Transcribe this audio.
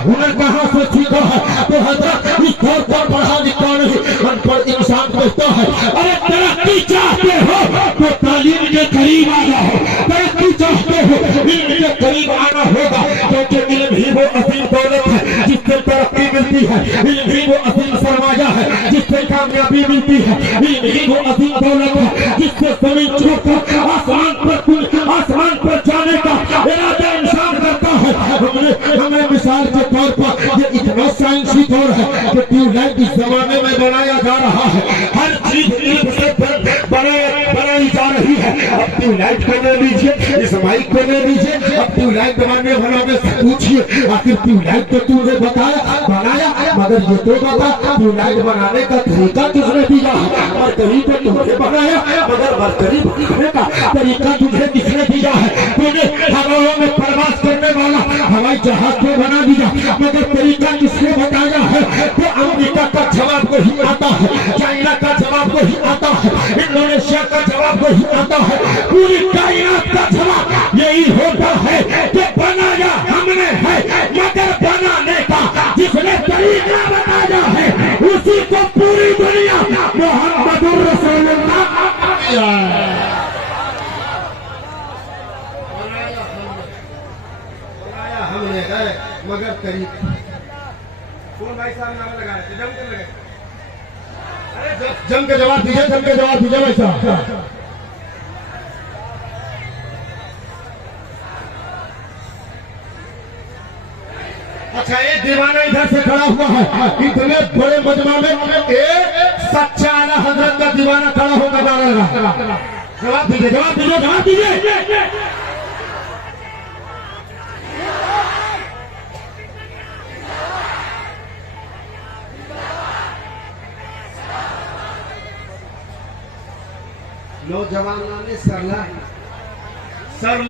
हुनर कहाँ से सीखा है? तो हजरत इस तौर पर पढ़ा लिखा नहीं अनपढ़ इंसान कहता है अरे तरक्की चाहते हो तो तालीम के करीब आ जाओ, तरक्की चाहते हो इल्म के करीब आना होगा, क्योंकि इल्म ही वो असीम दौलत है जिससे तरक्की मिलती है, इल्म ही वो असीम सरमाया है जिससे कामयाबी मिलती है, इल्म ही वो असीम दौलत है जिससे जमीन छोड़कर आसमान पर जाने का इरादा इंसान करता है। हमें मिसाल के तौर पर ये इतना साइंसी दौर है कि ट्यूबलाइट इस जमाने में बनाया जा रहा है, हर चीज इल्म से बनाई जा रही है। अब ट्यूबलाइट को ले लीजिए, इस माइक को ले लीजिए, अब ट्यूबलाइट बनाने वालों में से पूछिए आखिर ट्यूबलाइट तो तूने बनाया मगर ये तो बता ट्यूबलाइट बनाने का तरीका किसने दिया है? मरकरी तो तुमने बनाया मगर मरकरी बनाने का तरीका तुझे किसने दिया है? तूने हवाओं में प्रवास करने वाला हवाई जहाज को बना दिया मगर तरीका किसने बताया है? तो अमेरिका का जवाब वही आता है, चाइना का जवाब वही आता है, इंडोनेशिया का जवाब वही आता है, पूरी कायनात का जवाब यही होता है कि बनाया हमने है मगर बनाने का जिसने तरीका बताया है उसी को पूरी दुनिया मोहम्मदुर रसूलुल्लाह हमने है मगर तरीका। कौन भाई साहब नाम लगा रहे थे? जम के लगे। अरे जम के जवाब दीजिए, जम के जवाब दीजिए भाई साहब। अच्छा एक दीवाना इधर से खड़ा हुआ है, इतने बड़े मजमा में एक सच्चा आला हजरत का दीवाना खड़ा होकर नारा लगा। जवाब दीजिए, जवाब दीजिए, जवाब दीजिए। नौजवान ने सरला सर